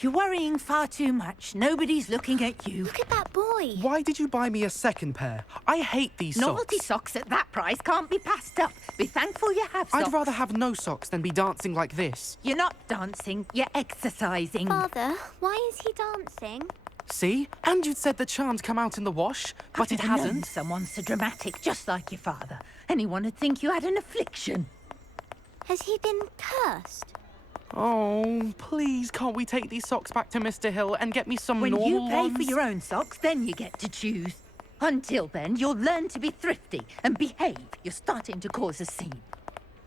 You're worrying far too much. Nobody's looking at you. Look at that boy. Why did you buy me a second pair? I hate these socks. Novelty socks at that price can't be passed up. Be thankful you have socks. I'd rather have no socks than be dancing like this. You're not dancing, you're exercising. Father, why is he dancing? See? And you'd said the charm'd come out in the wash, but it I've known hasn't. someone so dramatic, just like your father. Anyone would think you had an affliction. Has he been cursed? Oh, please, can't we take these socks back to Mr. Hill and get me some When normal you pay ones? for your own socks, then you get to choose. Until then, you'll learn to be thrifty and behave. You're starting to cause a scene.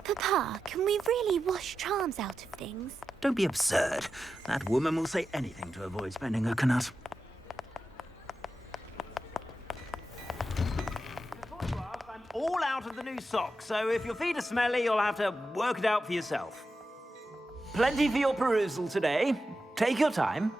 Papa, can we really wash charms out of things? Don't be absurd. That woman will say anything to avoid spending her knut. I'm all out of the new socks, so if your feet are smelly, you'll have to work it out for yourself. Plenty for your perusal today. Take your time.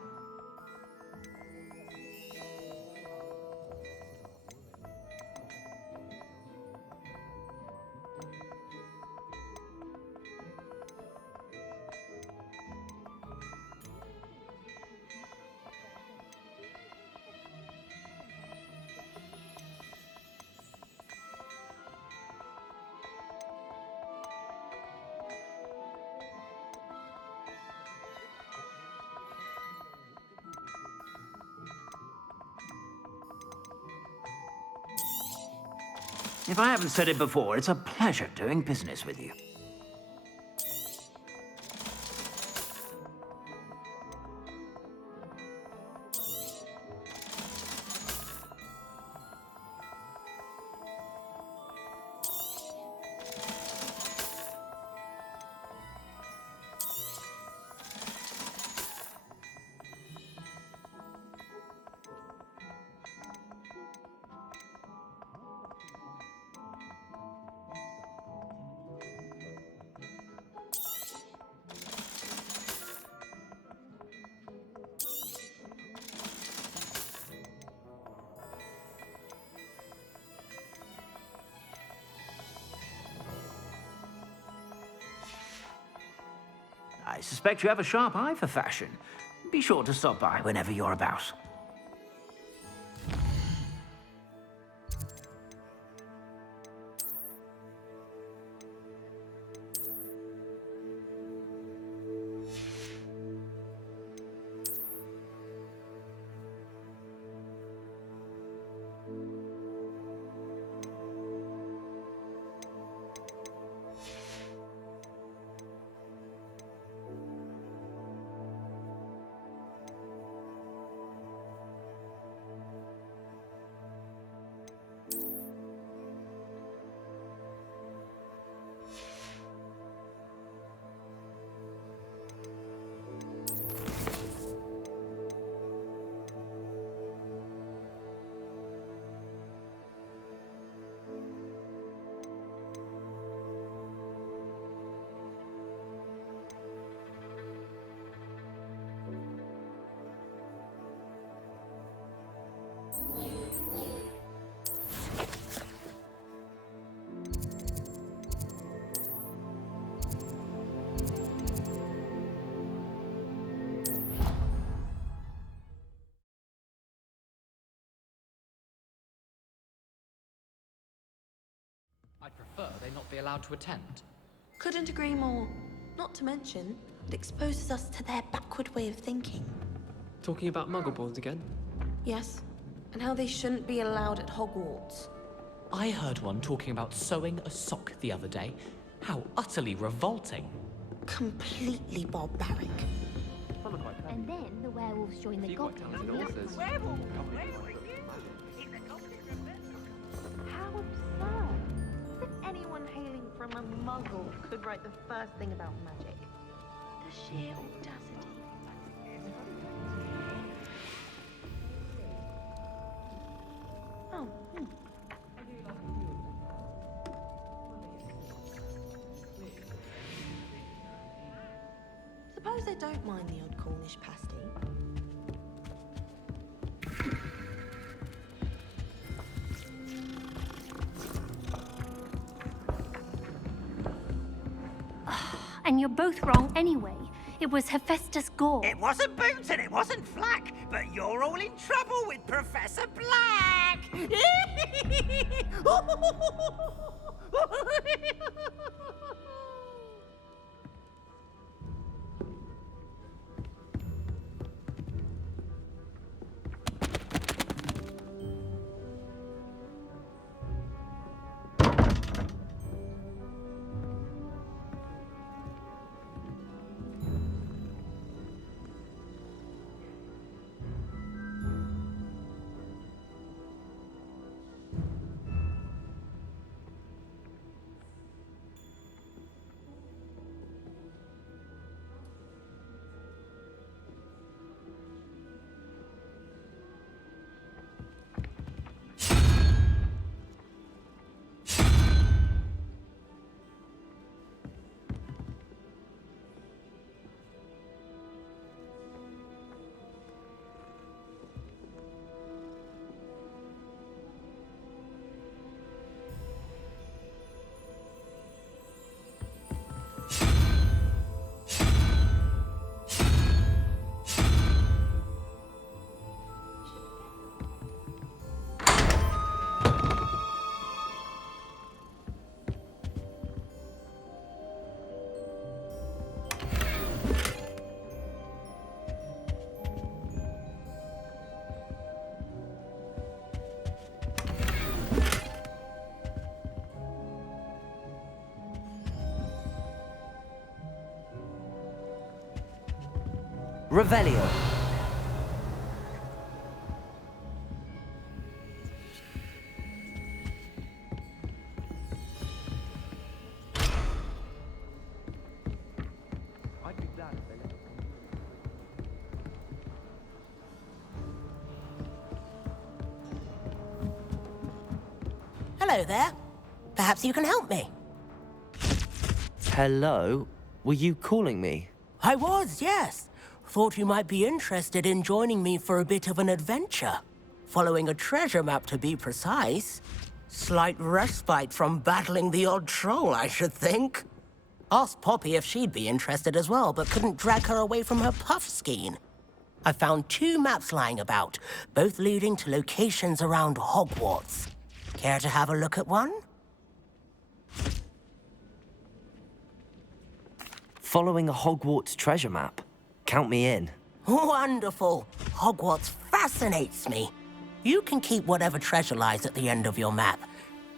If I haven't said it before, it's a pleasure doing business with you. I suspect you have a sharp eye for fashion. Be sure to stop by whenever you're about. I'd prefer they not be allowed to attend. Couldn't agree more. Not to mention, it exposes us to their backward way of thinking. Talking about muggleborns again? Yes, and how they shouldn't be allowed at Hogwarts. I heard one talking about sewing a sock the other day. How utterly revolting. Completely barbaric. And then the werewolves join the goblins. How absurd! That anyone hailing from a muggle could write the first thing about magic. The sheer audacity. Oh, Suppose they don't mind the odd Cornish pasty. And you're both wrong anyway. It was Hephaestus Gore. It wasn't Boots and it wasn't Flack, but you're all in trouble with Professor Black! Revelio. Hello there. Perhaps you can help me. Hello? Were you calling me? I was, yes. Thought you might be interested in joining me for a bit of an adventure. Following a treasure map, to be precise. Slight respite from battling the odd troll, I should think. Asked Poppy if she'd be interested as well, but couldn't drag her away from her puff skein. I found 2 maps lying about, both leading to locations around Hogwarts. Care to have a look at one? Following a Hogwarts treasure map? Count me in. Wonderful. Hogwarts fascinates me. You can keep whatever treasure lies at the end of your map.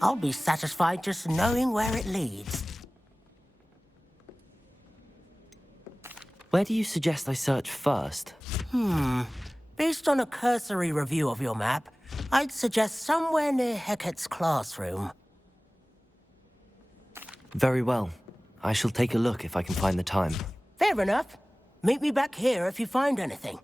I'll be satisfied just knowing where it leads. Where do you suggest I search first? Based on a cursory review of your map, I'd suggest somewhere near Hecat's classroom. Very well. I shall take a look if I can find the time. Fair enough. Meet me back here if you find anything.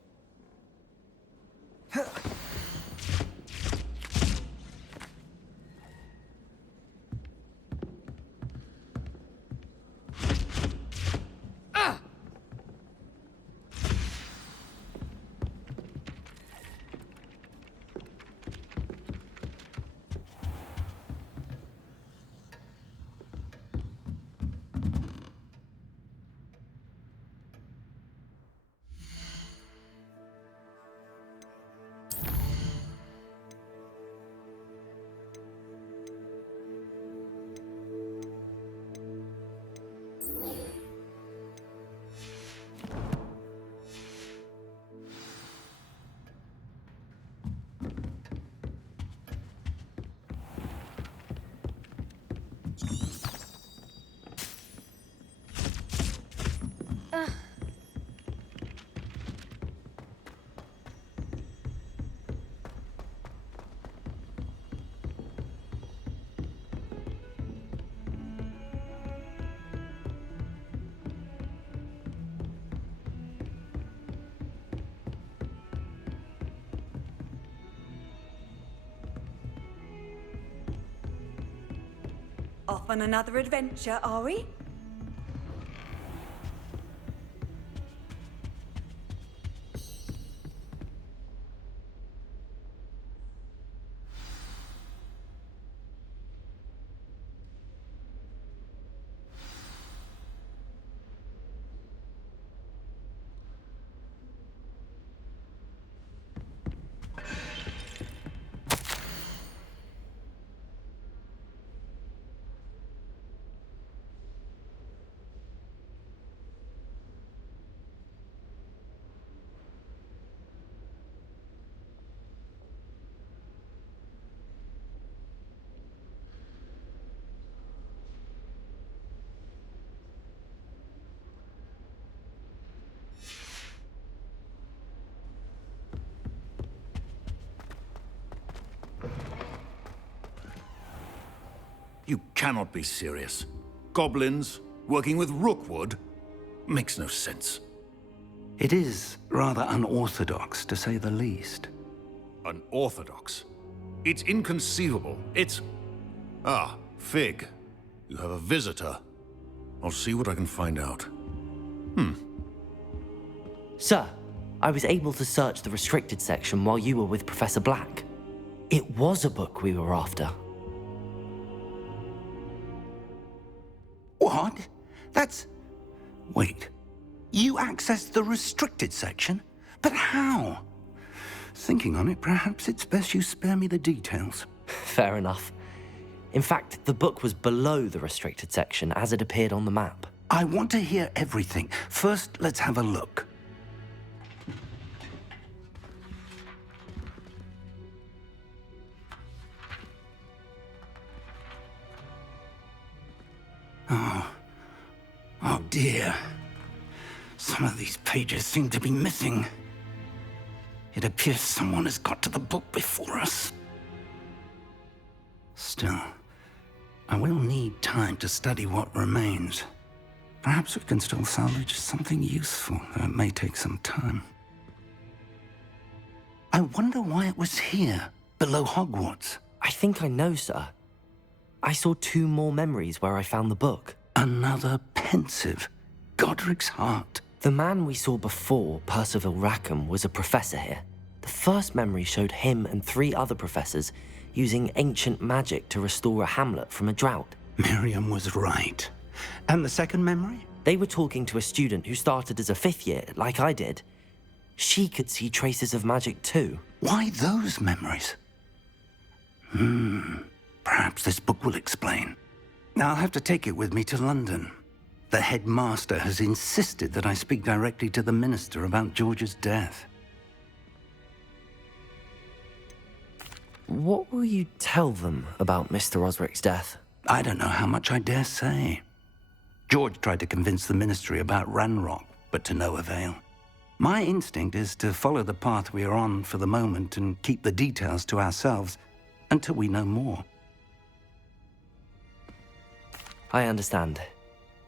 Off on another adventure, are we? You cannot be serious. Goblins working with Rookwood? Makes no sense. It is rather unorthodox, to say the least. Unorthodox? It's inconceivable. It's... Ah, Fig. You have a visitor. I'll see what I can find out. Sir, I was able to search the restricted section while you were with Professor Black. It was a book we were after. What? That's... Wait. You accessed the restricted section? But how? Thinking on it, perhaps it's best you spare me the details. Fair enough. In fact, the book was below the restricted section as it appeared on the map. I want to hear everything. First, let's have a look. Oh dear. Some of these pages seem to be missing. It appears someone has got to the book before us. Still, I will need time to study what remains. Perhaps we can still salvage something useful, though it may take some time. I wonder why it was here, below Hogwarts. I think I know, sir. I saw 2 more memories where I found the book. Another pensive. Godric's heart. The man we saw before, Percival Rackham, was a professor here. The first memory showed him and 3 other professors using ancient magic to restore a hamlet from a drought. Miriam was right. And the second memory? They were talking to a student who started as a 5th year, like I did. She could see traces of magic too. Why those memories? Perhaps this book will explain. Now I'll have to take it with me to London. The headmaster has insisted that I speak directly to the minister about George's death. What will you tell them about Mr. Osric's death? I don't know how much I dare say. George tried to convince the ministry about Ranrock, but to no avail. My instinct is to follow the path we are on for the moment and keep the details to ourselves until we know more. I understand.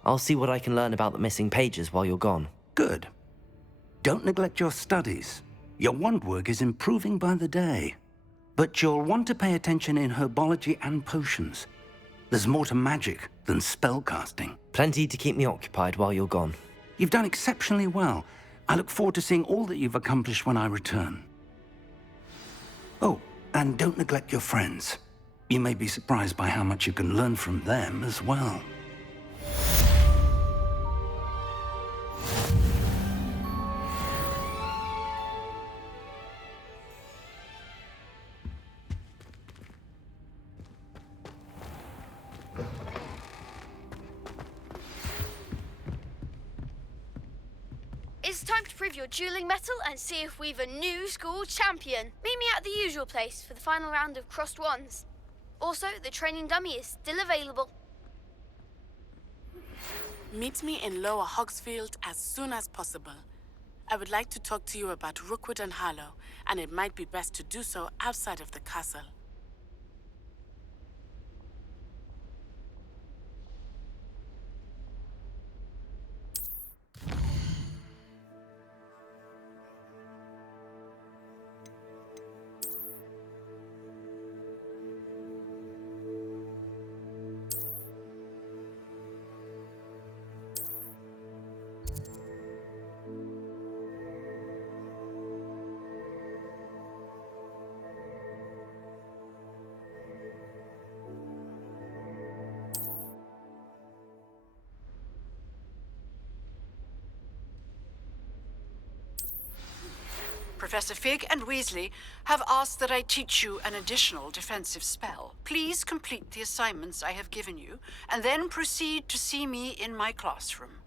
I'll see what I can learn about the missing pages while you're gone. Good. Don't neglect your studies. Your wand work is improving by the day. But you'll want to pay attention in herbology and potions. There's more to magic than spellcasting. Plenty to keep me occupied while you're gone. You've done exceptionally well. I look forward to seeing all that you've accomplished when I return. Oh, and don't neglect your friends. You may be surprised by how much you can learn from them as well. It's time to prove your dueling mettle and see if we've a new school champion. Meet me at the usual place for the final round of crossed wands. Also, the training dummy is still available. Meet me in Lower Hogsfield as soon as possible. I would like to talk to you about Rookwood and Harlow, and it might be best to do so outside of the castle. Professor Fig and Weasley have asked that I teach you an additional defensive spell. Please complete the assignments I have given you, and then proceed to see me in my classroom.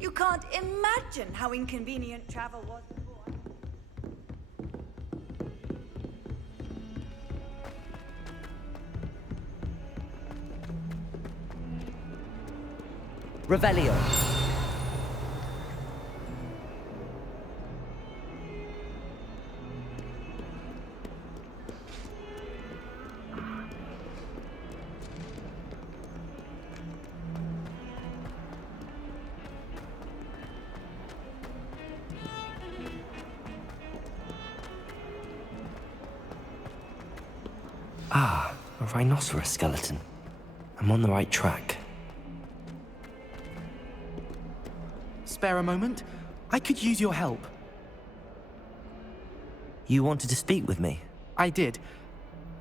You can't imagine how inconvenient travel was before. Revelio. Ah, a rhinoceros skeleton. I'm on the right track. Spare a moment? I could use your help. You wanted to speak with me? I did.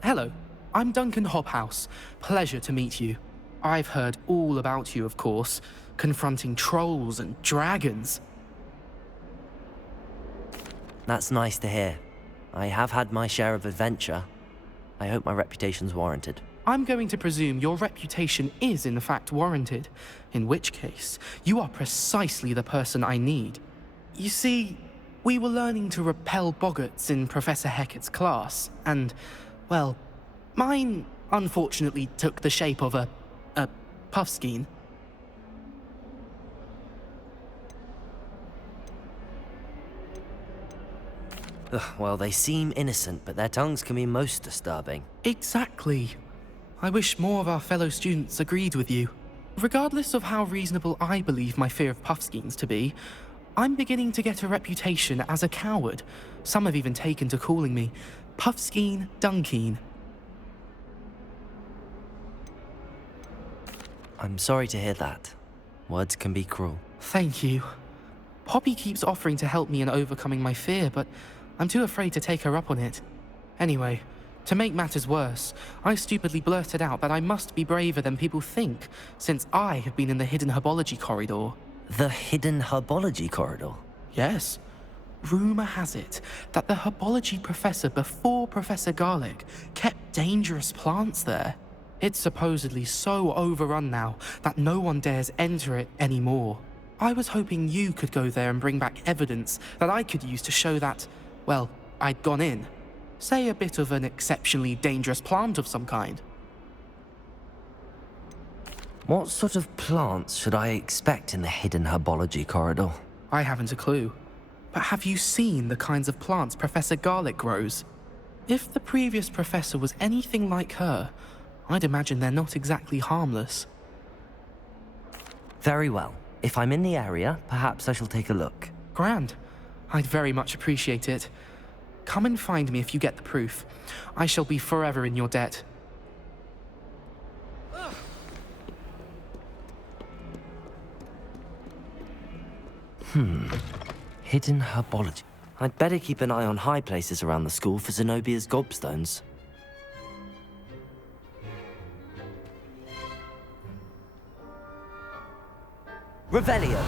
Hello, I'm Duncan Hobhouse. Pleasure to meet you. I've heard all about you, of course, confronting trolls and dragons. That's nice to hear. I have had my share of adventure. I hope my reputation's warranted. I'm going to presume your reputation is in fact warranted, in which case, you are precisely the person I need. You see, we were learning to repel boggarts in Professor Hecat's class, and, well, mine unfortunately took the shape of a puffskein. Ugh, well, they seem innocent, but their tongues can be most disturbing. Exactly. I wish more of our fellow students agreed with you. Regardless of how reasonable I believe my fear of puffskeins to be, I'm beginning to get a reputation as a coward. Some have even taken to calling me Puffskein Dunkeen. I'm sorry to hear that. Words can be cruel. Thank you. Poppy keeps offering to help me in overcoming my fear, but I'm too afraid to take her up on it. Anyway, to make matters worse, I stupidly blurted out that I must be braver than people think, since I have been in the hidden herbology corridor. The hidden herbology corridor? Yes. Rumour has it that the herbology professor before Professor Garlic kept dangerous plants there. It's supposedly so overrun now that no one dares enter it anymore. I was hoping you could go there and bring back evidence that I could use to show that, well, I'd gone in. Say a bit of an exceptionally dangerous plant of some kind. What sort of plants should I expect in the hidden herbology corridor? I haven't a clue. But have you seen the kinds of plants Professor Garlic grows? If the previous professor was anything like her, I'd imagine they're not exactly harmless. Very well. If I'm in the area, perhaps I shall take a look. Grand. I'd very much appreciate it. Come and find me if you get the proof. I shall be forever in your debt. Hidden herbology. I'd better keep an eye on high places around the school for Zenobia's gobstones. Revelio.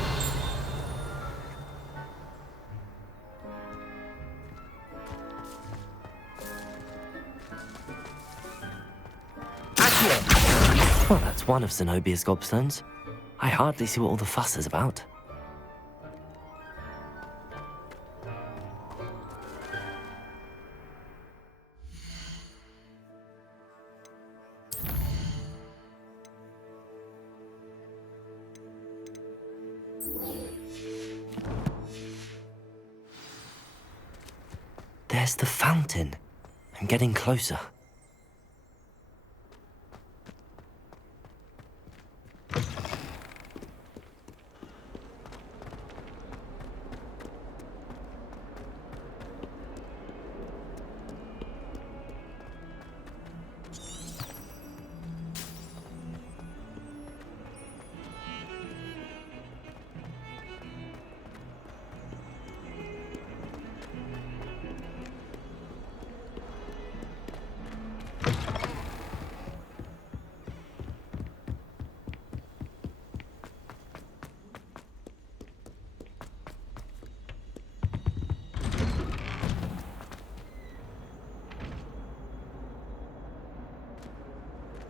Well, that's one of Zenobia's gobstones. I hardly see what all the fuss is about. There's the fountain. I'm getting closer.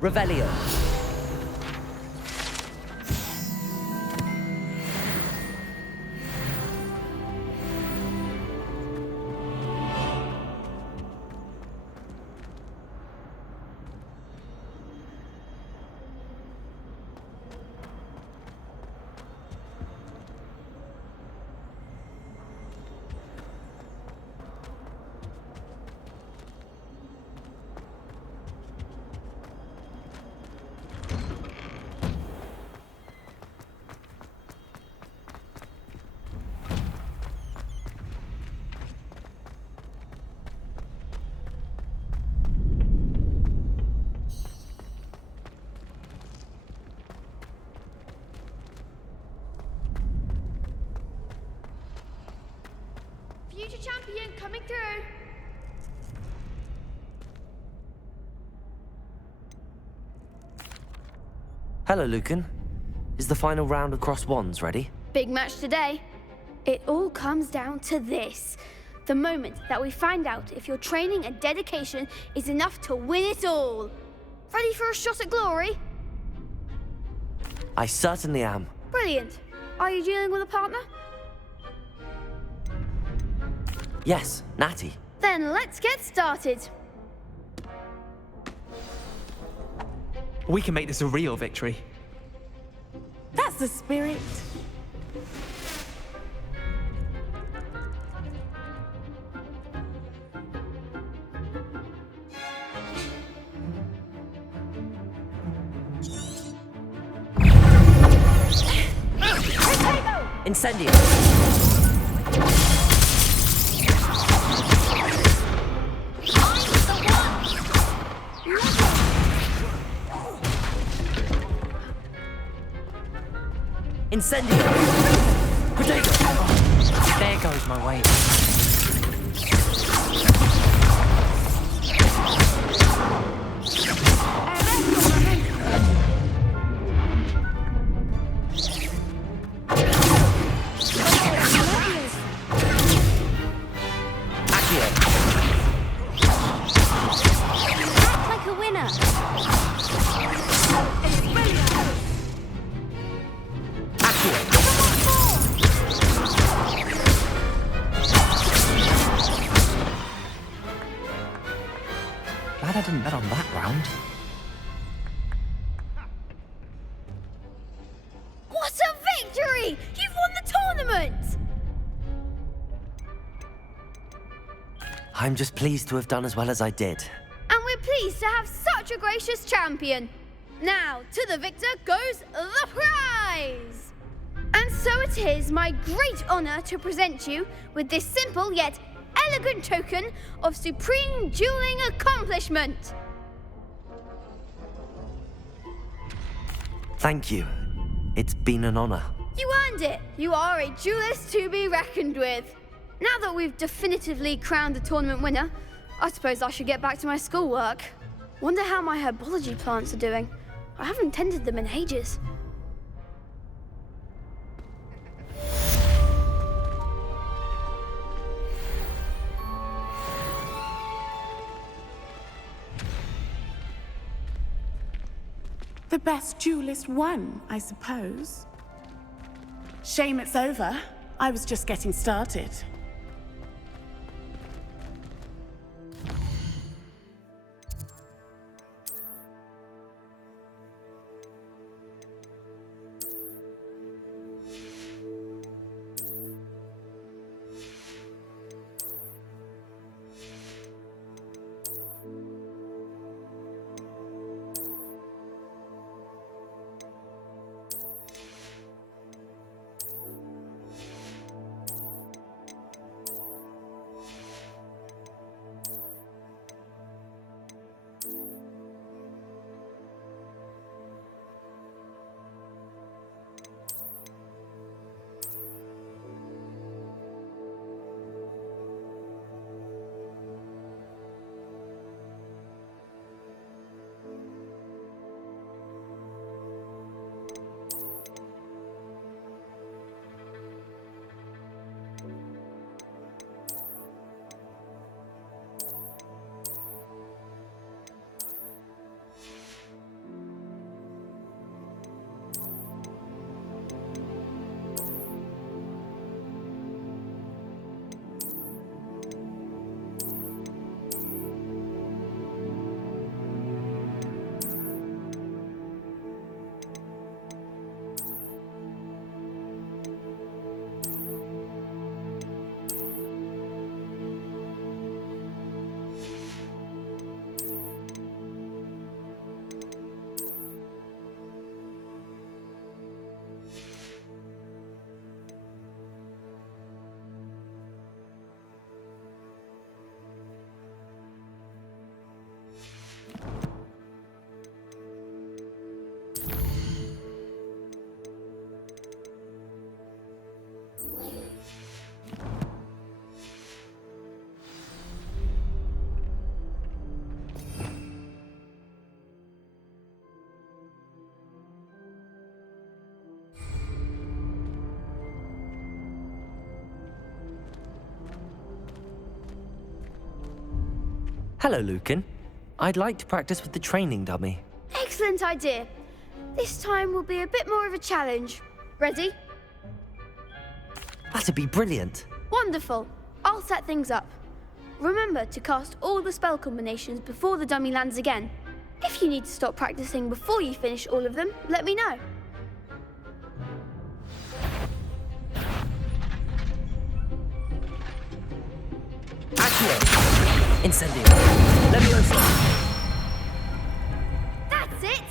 Revelio. Future champion coming through. Hello, Lucan. Is the final round across wands ready? Big match today. It all comes down to this. The moment that we find out if your training and dedication is enough to win it all. Ready for a shot at glory? I certainly am. Brilliant. Are you dealing with a partner? Yes, Natty. Then let's get started. We can make this a real victory. That's the spirit. Incendio. Incendio! Protego! There goes my weight. Act like a winner. Glad I didn't bet on that round. What a victory! You've won the tournament! I'm just pleased to have done as well as I did. And we're pleased to have such a gracious champion. Now, to the victor goes the prize! And so it is my great honor to present you with this simple yet elegant token of supreme dueling accomplishment. Thank you. It's been an honor. You earned it. You are a duelist to be reckoned with. Now that we've definitively crowned the tournament winner, I suppose I should get back to my schoolwork. Wonder how my herbology plants are doing. I haven't tended them in ages. The best duelist won, I suppose. Shame it's over. I was just getting started. Hello, Lucan. I'd like to practice with the training dummy. Excellent idea. This time will be a bit more of a challenge. Ready? That'd be brilliant. Wonderful. I'll set things up. Remember to cast all the spell combinations before the dummy lands again. If you need to stop practicing before you finish all of them, let me know. Accio! Incendio! Leviosa! That's it!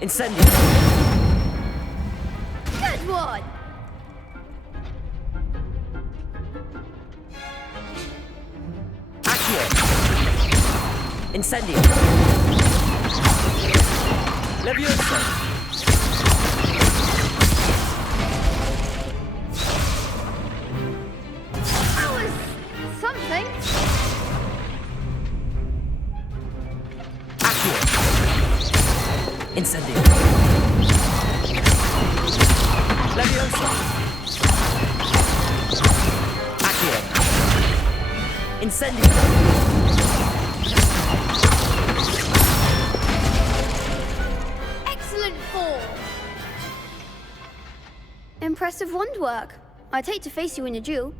Incendio! Good one! Accio! Incendio! Leviosa! That was something. Accio! Incendio! Leviosa! Accio! Incendio! Excellent form. Impressive wand work. I'd hate to face you in a duel.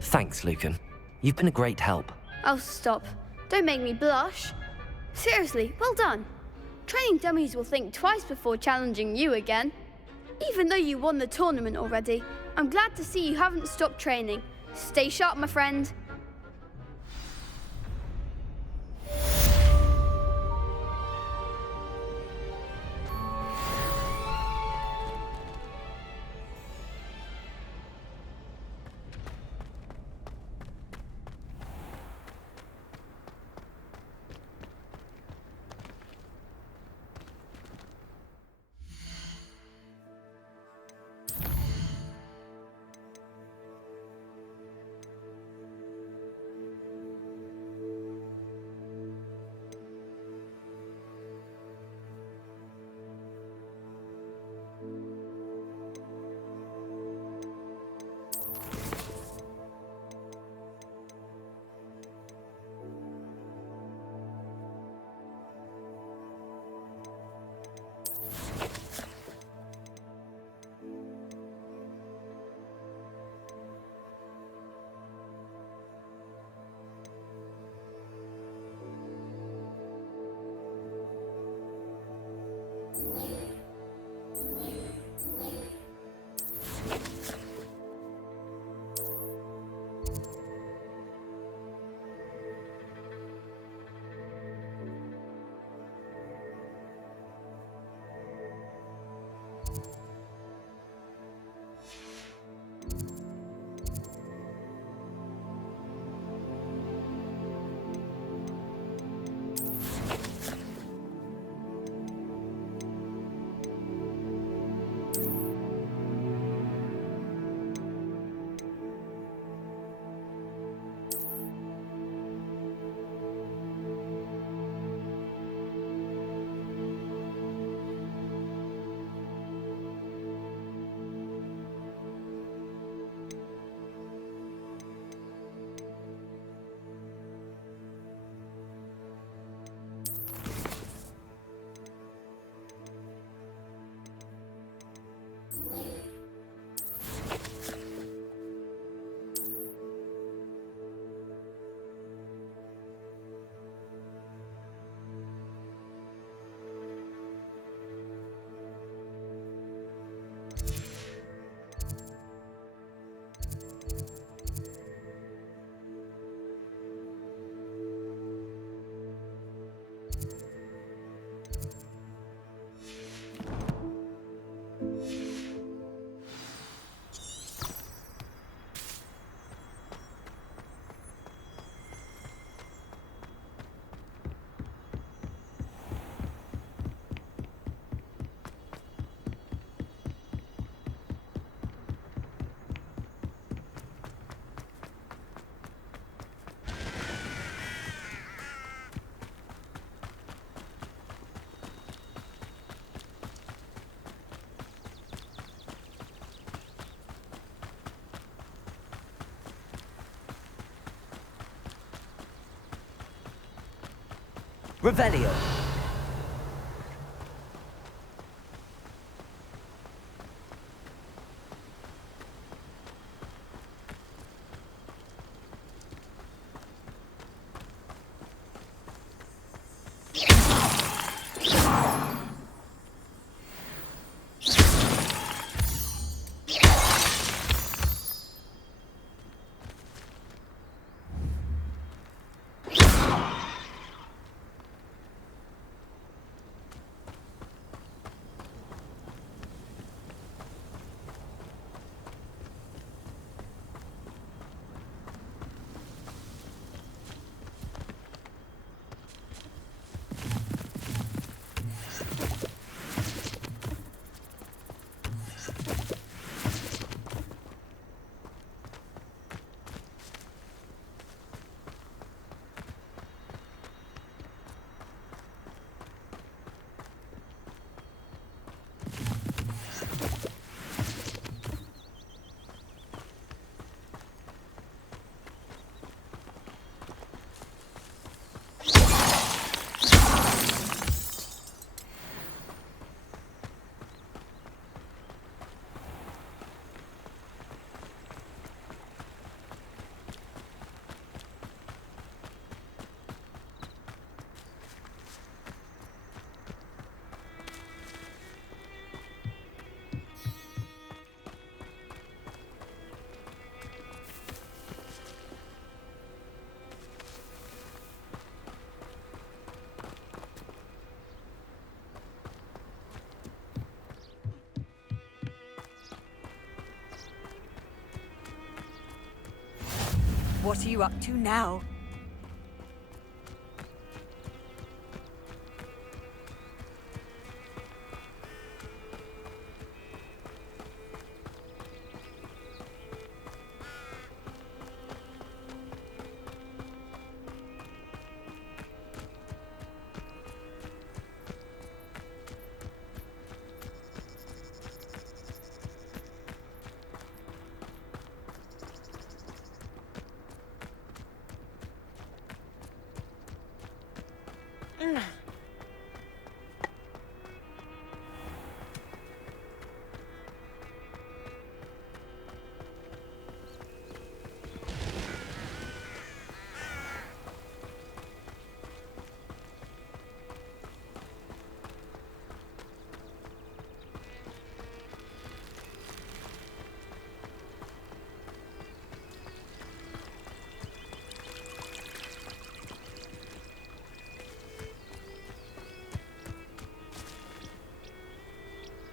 Thanks, Lucan. You've been a great help. Oh, stop. Don't make me blush. Seriously, well done. Training dummies will think twice before challenging you again. Even though you won the tournament already, I'm glad to see you haven't stopped training. Stay sharp, my friend. Revelio. What are you up to now?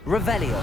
Revelio.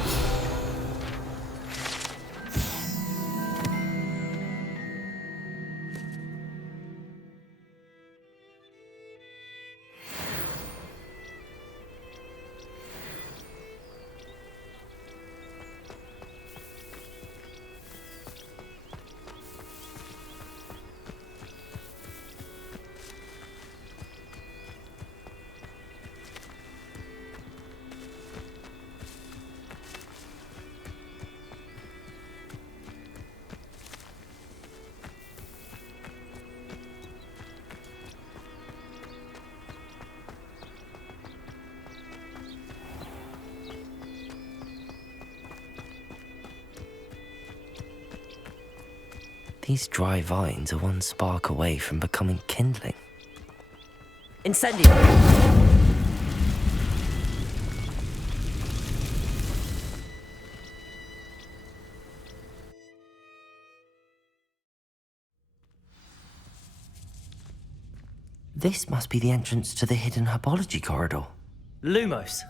These dry vines are one spark away from becoming kindling. Incendio! This must be the entrance to the hidden herbology corridor. Lumos.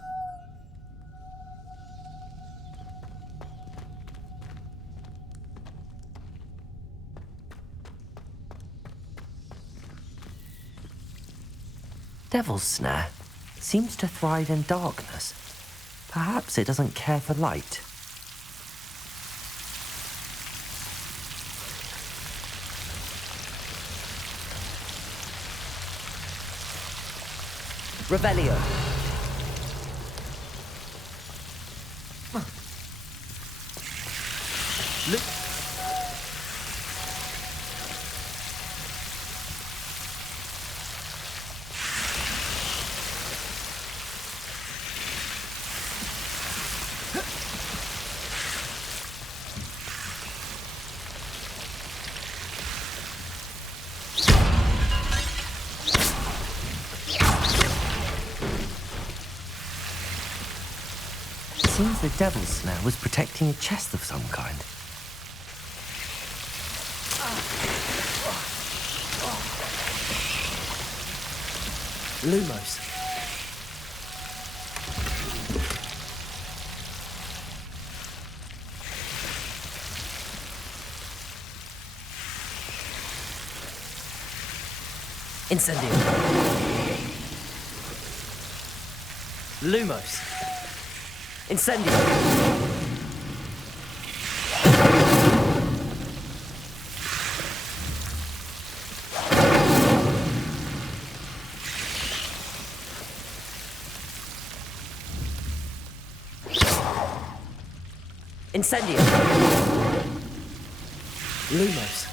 Devil's Snare seems to thrive in darkness. Perhaps it doesn't care for light. Revelio. Look. seems the devil's snare was protecting a chest of some kind. Lumos. Incendio. Lumos. Incendio. Incendio. Lumos.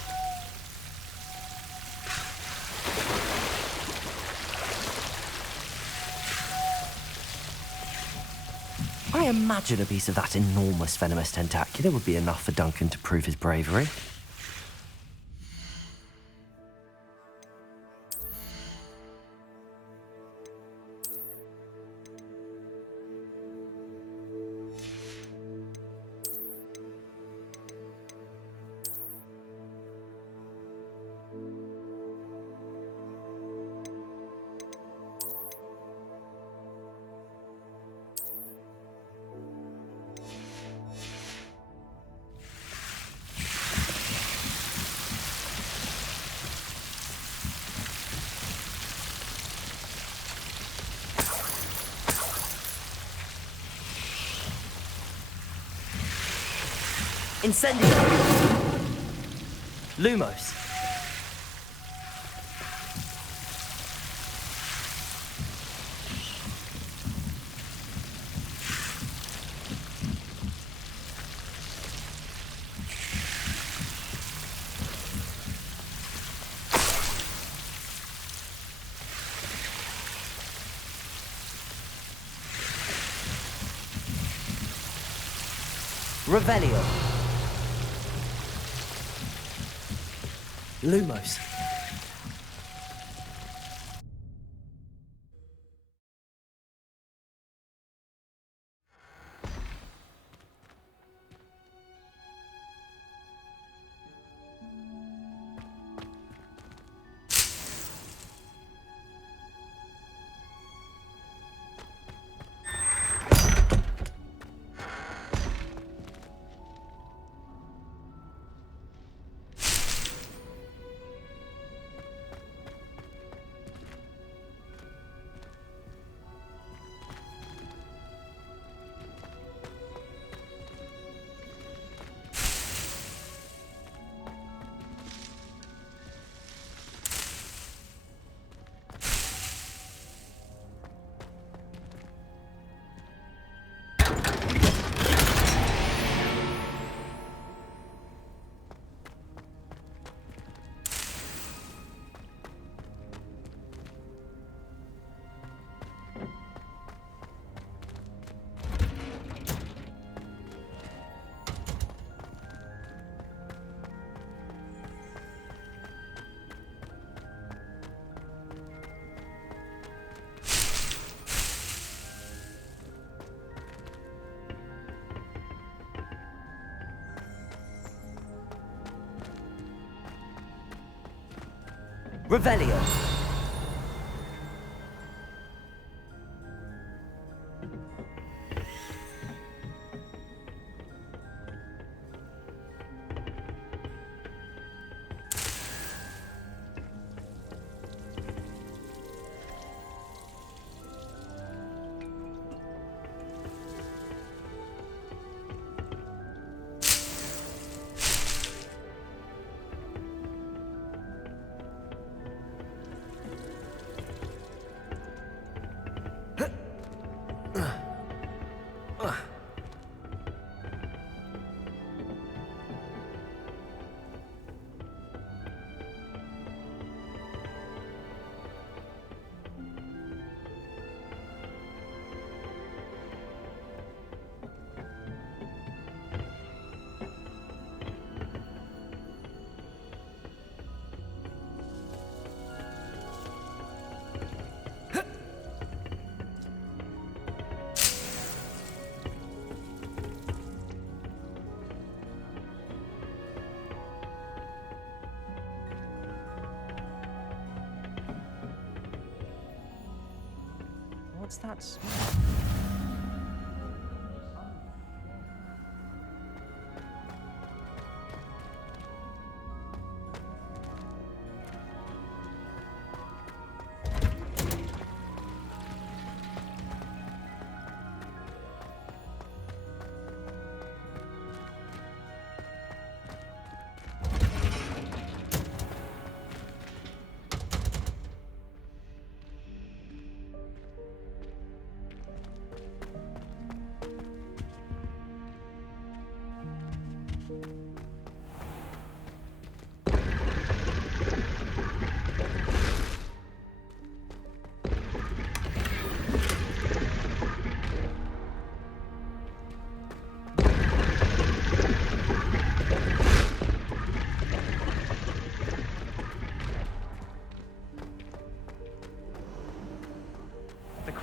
I imagine a piece of that enormous venomous tentacular would be enough for Duncan to prove his bravery. Incendio. Lumos. Revelio. Lumos. Revelio. What's that smell?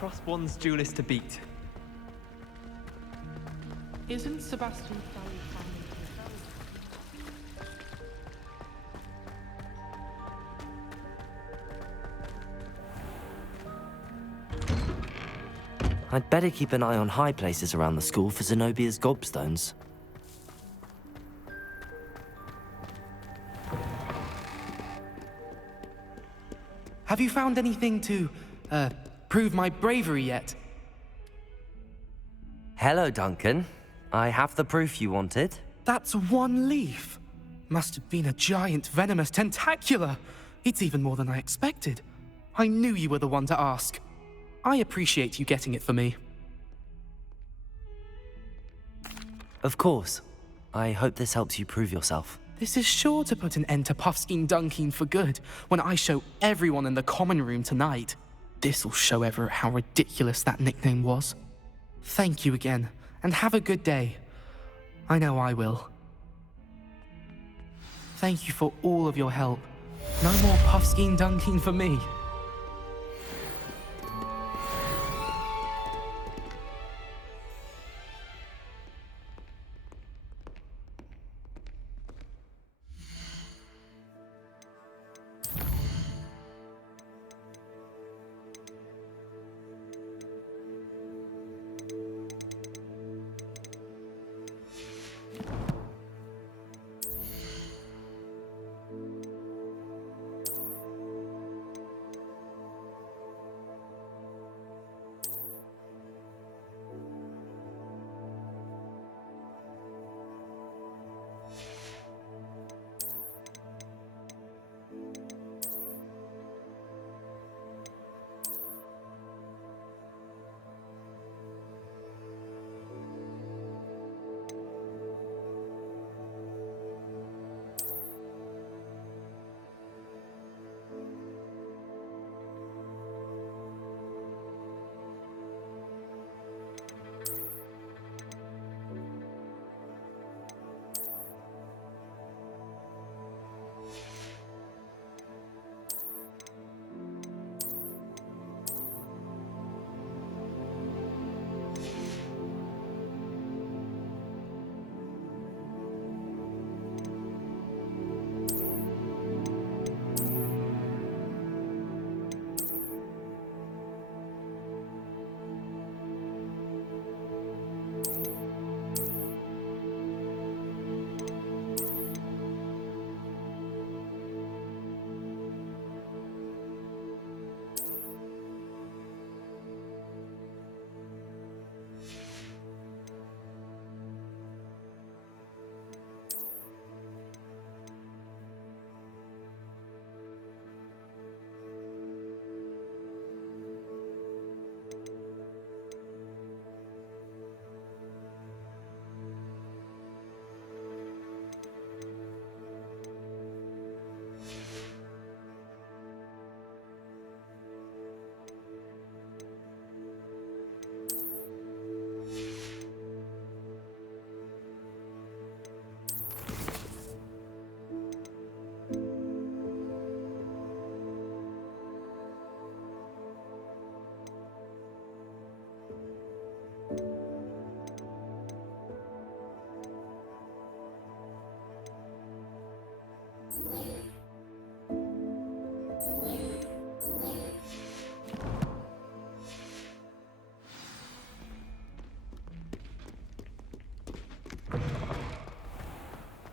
Cross one's duelist to beat. Isn't Sebastian I'd better keep an eye on high places around the school for Zenobia's gobstones. Have you found anything to, prove my bravery yet? Hello, Duncan. I have the proof you wanted. That's one leaf. Must have been a giant venomous tentacula. It's even more than I expected. I knew you were the one to ask. I appreciate you getting it for me. Of course. I hope this helps you prove yourself. This is sure to put an end to Puffskein Dunkeen for good when I show everyone in the common room tonight. This'll show Everett how ridiculous that nickname was. Thank you again, and have a good day. I know I will. Thank you for all of your help. No more Puffskein Dunkeen for me.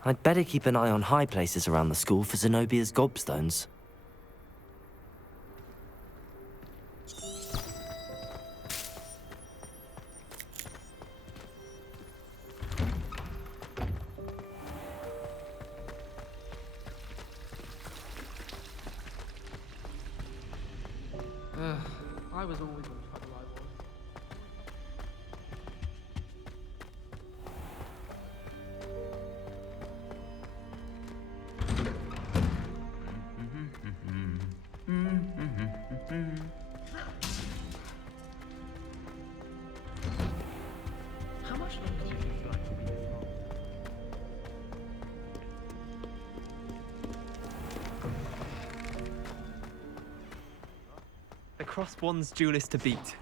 I'd better keep an eye on high places around the school for Zenobia's gobstones. I was always in trouble, I was. How much longer do you think the flight will be this long? The Crossed Wands duelist to beat.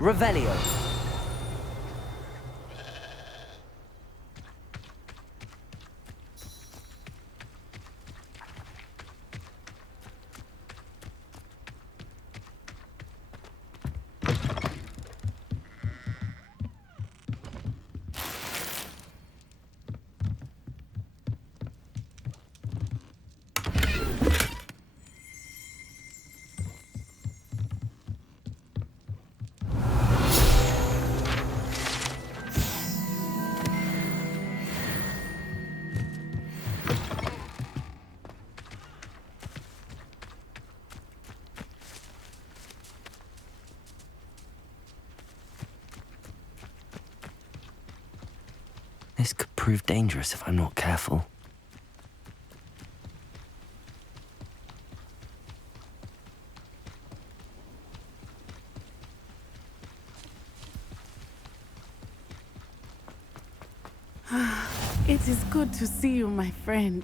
Revelio. This could prove dangerous if I'm not careful. It is good to see you, my friend.